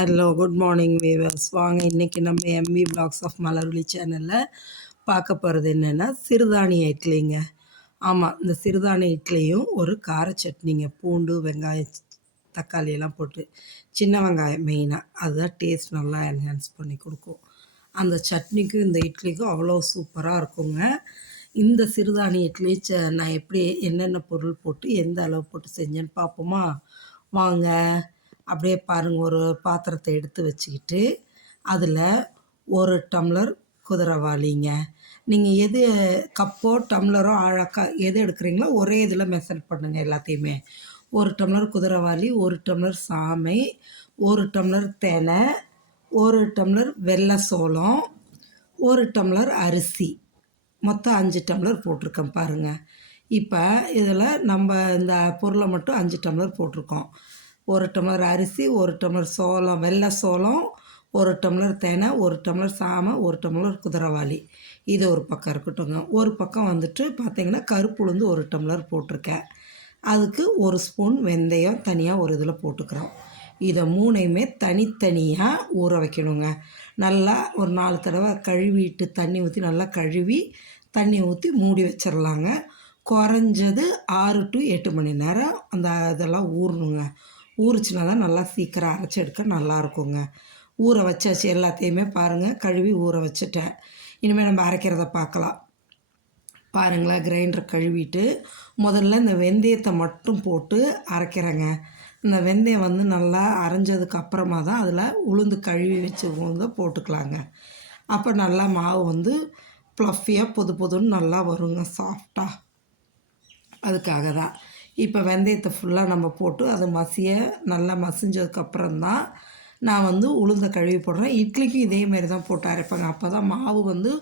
Hello good morning viewers. வாங்க இன்றைக்கி நம்ம எம்வி பிளாக்ஸ் ஆஃப் மலர்விழி சேனலில் பார்க்க போகிறது என்னென்னா சிறுதானிய இட்லிங்க. ஆமாம், இந்த சிறுதானிய இட்லியும் ஒரு கார சட்னிங்க. பூண்டு வெங்காயம் தக்காளி எல்லாம் போட்டு, சின்ன வெங்காயம் மெயினாக அதுதான் டேஸ்ட் நல்லா என்ஹான்ஸ் பண்ணி கொடுக்கும். அந்த சட்னிக்கும் இந்த இட்லிக்கும் அவ்வளோ சூப்பராக இருக்குங்க. இந்த சிறுதானிய இட்லி நான் எப்படி என்னென்ன பொருள் போட்டு எந்த அளவு போட்டு செஞ்சேன்னு பார்ப்போமா? வாங்க. அப்படியே பாருங்கள். ஒரு பாத்திரத்தை எடுத்து வச்சுக்கிட்டு அதில் ஒரு டம்ளர் குதிரைவாளிங்க. நீங்கள் எது கப்போ டம்ளரோ அழகா எது எடுக்கிறீங்களோ ஒரே இதில் மெஷர் பண்ணுங்கள் எல்லாத்தையுமே. ஒரு டம்ளர் குதிரைவாளி, ஒரு டம்ளர் சாமை, ஒரு டம்ளர் தெனை, ஒரு டம்ளர் வெள்ளை சோளம், ஒரு டம்ளர் அரிசி, மொத்தம் 5 டம்ளர் போட்டிருக்கேன் பாருங்கள். இப்போ இதில் நம்ம இந்த பொருளை மட்டும் 5 டம்ளர் போட்டிருக்கோம். ஒரு டம்ளர் அரிசி, ஒரு டம்ளர் சோளம் வெள்ளை சோளம், ஒரு டம்ளர் தெனை, ஒரு டம்ளர் சாமை, ஒரு டம்ளர் குதிரைவாளி. இது ஒரு பக்கம் இருக்கட்டுங்க. ஒரு பக்கம் வந்துட்டு பார்த்திங்கன்னா கருப்பு உளுந்து ஒரு டம்ளர் போட்டிருக்கேன். அதுக்கு ஒரு ஸ்பூன் வெந்தயம் தனியாக ஒரு இதில் போட்டுக்கிறோம். இதை மூணையுமே தனித்தனியாக ஊற வைக்கணுங்க. நல்லா ஒரு 4 தடவை கழுவிட்டு தண்ணி ஊற்றி நல்லா கழுவி தண்ணி ஊற்றி மூடி வச்சிடலாங்க. குறைஞ்சது 6 to 8 மணி நேரம் அந்த இதெல்லாம் ஊறணுங்க. ஊறிச்சினா தான் நல்லா சீக்கிரம் அரைச்சி எடுக்க நல்லாயிருக்குங்க. ஊற வச்சாச்சு எல்லாத்தையுமே பாருங்கள். கழுவி ஊற வச்சுட்டேன். இனிமேல் நம்ம அரைக்கிறத பார்க்கலாம். பாருங்களேன், கிரைண்டர் கழுவிட்டு முதல்ல இந்த வெந்தயத்தை மட்டும் போட்டு அரைக்கிறேங்க. இந்த வெந்தயம் வந்து நல்லா அரைஞ்சதுக்கு அப்புறமா தான் அதில் உளுந்து கழுவி வச்சு உளுந்தை போட்டுக்கலாங்க. அப்போ நல்லா மாவு வந்து ப்ளஃபியாக பொது பொதுன்னு நல்லா வருங்க, சாஃப்டாக. அதுக்காக தான் இப்போ வெந்தயத்தை ஃபுல்லாக நம்ம போட்டு அதை நல்லா மசிஞ்சதுக்கப்புறம்தான் நான் வந்து உளுந்தை கழுவி போடுறேன். இட்லிக்கும் இதேமாரி தான் போட்டு அரைப்பேங்க. அப்போ தான் மாவு வந்து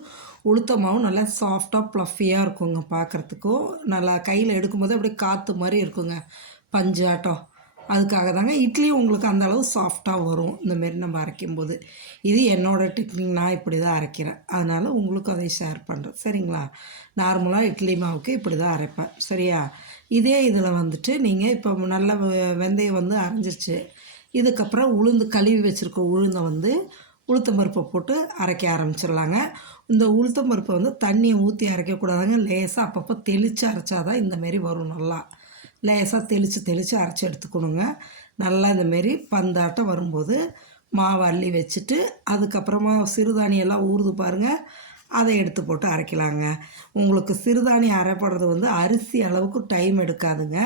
உளுத்த மாவு நல்லா சாஃப்டாக ப்ளஃபியாக இருக்குங்க. பார்க்குறதுக்கும் நல்லா கையில் எடுக்கும்போது அப்படியே காற்று மாதிரி இருக்குங்க, பஞ்சாட்டம். அதுக்காக தாங்க இட்லியும் உங்களுக்கு அந்தளவு சாஃப்டாக வரும் இந்தமாரி நம்ம அரைக்கும்போது. இது என்னோடய டெக்னிக், நான் இப்படி தான் அரைக்கிறேன். அதனால் உங்களுக்கு அதை ஷேர் பண்ணுறேன், சரிங்களா? நார்மலாக இட்லி மாவுக்கு இப்படி தான் அரைப்பேன், சரியா? இதே இதில் வந்துட்டு நீங்கள் இப்போ நல்ல வெந்தயம் வந்து அரைஞ்சிருச்சு. இதுக்கப்புறம் உளுந்து கழுவி வச்சுருக்க உளுந்தை வந்து உளுத்தம்பருப்பை போட்டு அரைக்க ஆரம்பிச்சிடலாங்க. இந்த உளுத்தம்பருப்பை வந்து தண்ணியை ஊற்றி அரைக்கக்கூடாதுங்க. லேசாக அப்பப்போ தெளித்து அரைச்சாதான் இந்தமாரி வரும். நல்லா லேசாக தெளித்து அரைச்சி எடுத்துக்கணுங்க. நல்லா இந்தமாரி பந்தாட்டம் வரும்போது மாவு அள்ளி வச்சுட்டு அதுக்கப்புறமா சிறுதானியெல்லாம் ஊறுது பாருங்கள், அதை எடுத்து போட்டு அரைக்கலாங்க. உங்களுக்கு சிறுதானியம் அரைப்படுறது வந்து அரிசி அளவுக்கு டைம் எடுக்காதுங்க,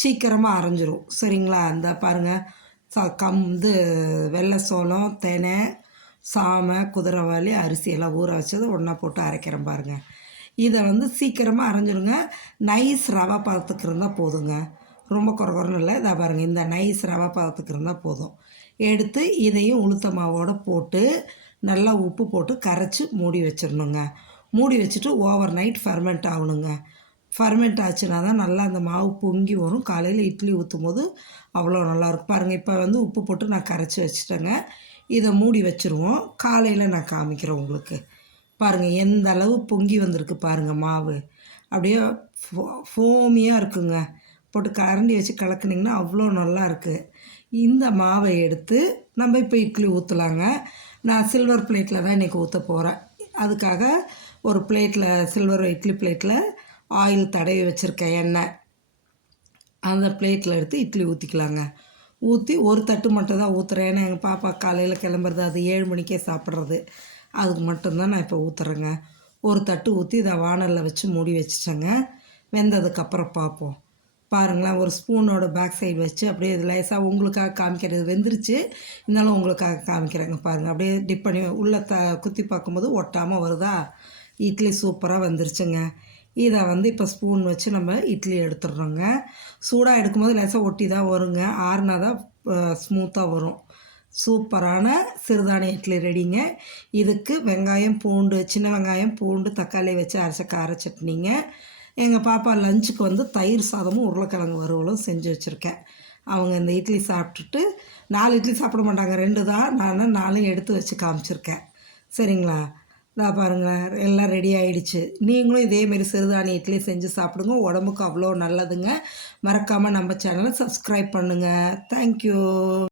சீக்கிரமாக அரைஞ்சிரும், சரிங்களா? அந்த பாருங்கள், வெள்ளை சோளம், தெனை, சாமை, குதிரைவாளி, அரிசி எல்லாம் ஊற வச்சது ஒன்றா போட்டு அரைக்கிறேன் பாருங்கள். இதை வந்து சீக்கிரமாக அரைஞ்சிடுங்க. நைஸ் ரவை பதத்துக்கு இருந்தால் போதுங்க, ரொம்ப குறன்னு இல்லை. இதை பாருங்கள், இந்த நைஸ் ரவை பதத்துக்கு இருந்தால் போதும். எடுத்து இதையும் உளுத்த மாவோடு போட்டு நல்லா உப்பு போட்டு கரைச்சி மூடி வச்சிடணுங்க. மூடி வச்சுட்டு ஓவர் நைட் ஃபெர்மெண்ட் ஆகணுங்க. ஃபெர்மெண்ட் ஆச்சுன்னா தான் நல்லா அந்த மாவு பொங்கி வரும். காலையில் இட்லி ஊற்றும் போது அவ்வளோ நல்லாயிருக்கும் பாருங்கள். இப்போ வந்து உப்பு போட்டு நான் கரைச்சி வச்சுட்டேங்க. இதை மூடி வச்சுருவோம். காலையில் நான் காமிக்கிறேன் உங்களுக்கு. பாருங்கள் எந்த அளவு பொங்கி வந்திருக்கு பாருங்கள். மாவு அப்படியே ஃபோமியாக இருக்குங்க. போட்டு கரண்டி வச்சு கலக்குனிங்கன்னா அவ்வளோ நல்லா இருக்குது. இந்த மாவை எடுத்து நம்ம இப்போ இட்லி ஊற்றலாங்க. நான் சில்வர் பிளேட்டில் தான் இன்றைக்கி ஊற்ற போகிறேன். அதுக்காக ஒரு பிளேட்டில் சில்வர் இட்லி பிளேட்டில் ஆயில் தடவி வச்சுருக்கேன், எண்ணெய். அந்த பிளேட்டில் எடுத்து இட்லி ஊற்றிக்கலாங்க. ஊற்றி ஒரு தட்டு மட்டும் தான் ஊற்றுறேன். ஏன்னா எங்கள் பாப்பா காலையில் கிளம்புறது, அது 7 மணிக்கே சாப்பிட்றது, அதுக்கு மட்டும்தான் நான் இப்போ ஊற்றுறேங்க. ஒரு தட்டு ஊற்றி இதை வானலில் வச்சு மூடி வச்சுட்டேங்க. வெந்ததுக்கப்புறம் பார்ப்போம். பாருங்களேன், ஒரு ஸ்பூனோட பேக் சைடு வச்சு அப்படியே இது லேசாக உங்களுக்காக காமிக்கிறது. வெந்துருச்சு, இருந்தாலும் உங்களுக்காக காமிக்கிறேங்க. பாருங்கள், அப்படியே டிப் பண்ணி உள்ளே குத்தி பார்க்கும்போது ஒட்டாமல் வருதா? இட்லி சூப்பராக வந்துருச்சுங்க. இதை வந்து இப்போ ஸ்பூன் வச்சு நம்ம இட்லி எடுத்துடுறோங்க. சூடாக எடுக்கும்போது லேசாக ஒட்டி தான் வருங்க, ஆறுனா தான் ஸ்மூத்தாக வரும். சூப்பரான சிறுதானிய இட்லி ரெடிங்க. இதுக்கு வெங்காயம் பூண்டு, சின்ன வெங்காயம் பூண்டு தக்காளி வச்சு அரைச்ச கார சட்னிங்க. எங்கள் பாப்பா லஞ்சுக்கு வந்து தயிர் சாதமும் உருளைக்கிழங்கு வறுவலும் செஞ்சு வச்சுருக்கேன். அவங்க இந்த இட்லி சாப்பிட்டுட்டு 4 இட்லி சாப்பிட மாட்டாங்க, 2 தான். நான் 4 எடுத்து வச்சு காமிச்சிருக்கேன், சரிங்களா? இதான் பாருங்கள், எல்லாம் ரெடி ஆகிடுச்சு. நீங்களும் இதேமாரி சிறுதானிய இட்லி செஞ்சு சாப்பிடுங்க. உடம்புக்கு அவ்வளோ நல்லதுங்க. மறக்காமல் நம்ம சேனலை சப்ஸ்கிரைப் பண்ணுங்கள். தேங்க்யூ.